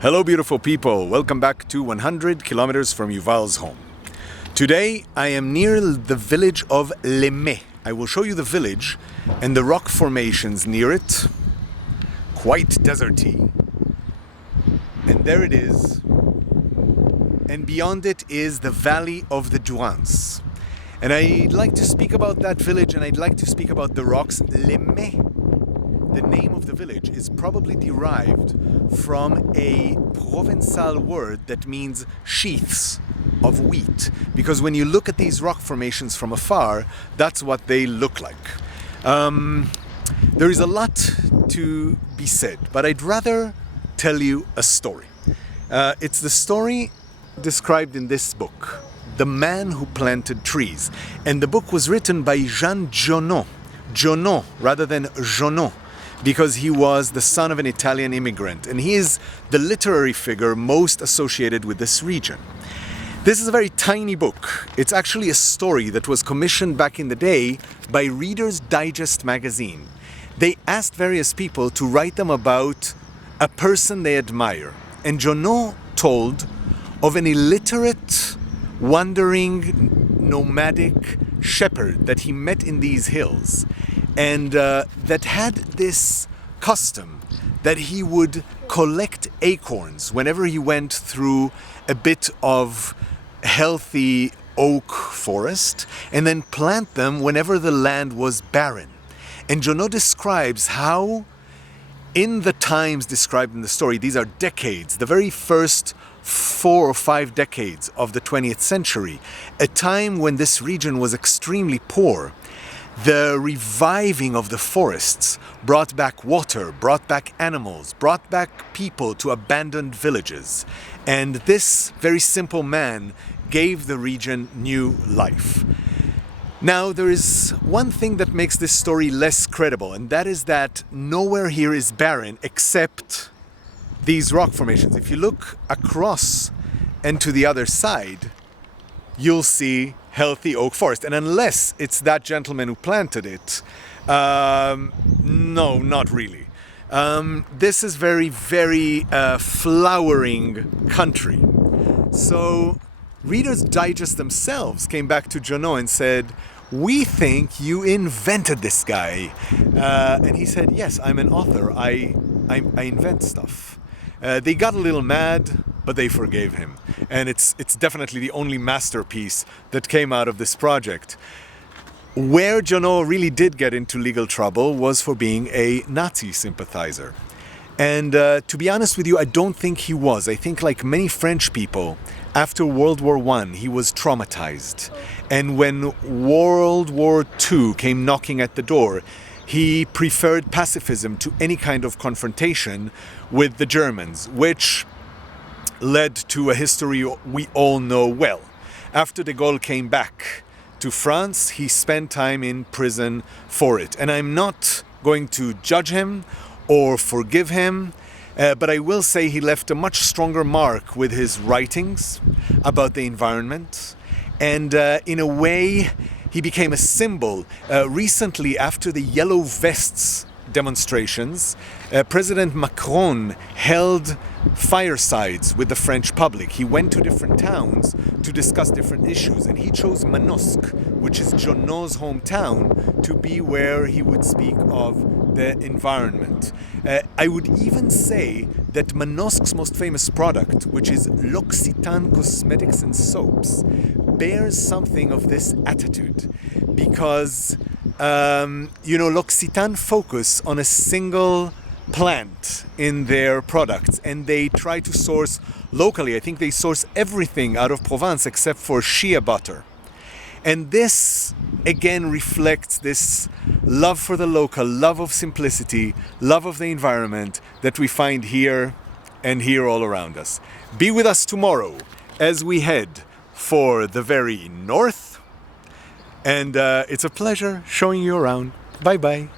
Hello beautiful people, welcome back to 100 kilometers from Yuval's home. Today I am near the village of Mèes. I will show you the village and the rock formations near it. Quite deserty. And there it is. And beyond it is the valley of the Provance. And I'd like to speak about that village, and I'd like to speak about the rocks. Mèes. The name of the village is probably derived from a Provençal word that means sheaths of wheat, because when you look at these rock formations from afar, that's what they look like. There is a lot to be said, but I'd rather tell you a story. It's the story described in this book, The Man Who Planted Trees. And the book was written by Giono, rather than Giono, because he was the son of an Italian immigrant, and he is the literary figure most associated with this region. This is a very tiny book. It's actually a story that was commissioned back in the day by Reader's Digest magazine. They asked various people to write them about a person they admire, and Giono told of an illiterate, wandering, nomadic shepherd that he met in these hills, and that had this custom that he would collect acorns whenever he went through a bit of healthy oak forest, and then plant them whenever the land was barren. And Giono describes how, in the times described in the story, these are decades, the very first 4 or 5 decades of the 20th century, a time when this region was extremely poor. The reviving of the forests brought back water, brought back animals, brought back people to abandoned villages. And this very simple man gave the region new life. Now, there is one thing that makes this story less credible, and that is that nowhere here is barren except these rock formations. If you look across and to the other side, you'll see healthy oak forest. And unless it's that gentleman who planted it, no, not really. This is very, very flowering country. So Reader's Digest themselves came back to Giono and said, "We think you invented this guy." And he said, "Yes, I'm an author. I invent stuff." They got a little mad, but they forgave him. And it's definitely the only masterpiece that came out of this project. Where Giono really did get into legal trouble was for being a Nazi sympathizer. And to be honest with you, I don't think he was. I think, like many French people, after World War I, he was traumatized. And when World War II came knocking at the door, he preferred pacifism to any kind of confrontation with the Germans, which led to a history we all know well. After de Gaulle came back to France, he spent time in prison for it. And I'm not going to judge him or forgive him, but I will say he left a much stronger mark with his writings about the environment. And in a way, he became a symbol. Recently, after the Yellow Vests demonstrations, President Macron held firesides with the French public. He went to different towns to discuss different issues, and he chose Manosque, which is Giono's hometown, to be where he would speak of the environment. I would even say that Manosque's most famous product, which is L'Occitane Cosmetics and Soaps, bears something of this attitude, because L'Occitane focus on a single plant in their products, and they try to source locally. I think they source everything out of Provence except for shea butter. And this again reflects this love for the local, love of simplicity, love of the environment that we find here and here all around us. Be with us tomorrow as we head for the very north. And it's a pleasure showing you around. Bye bye.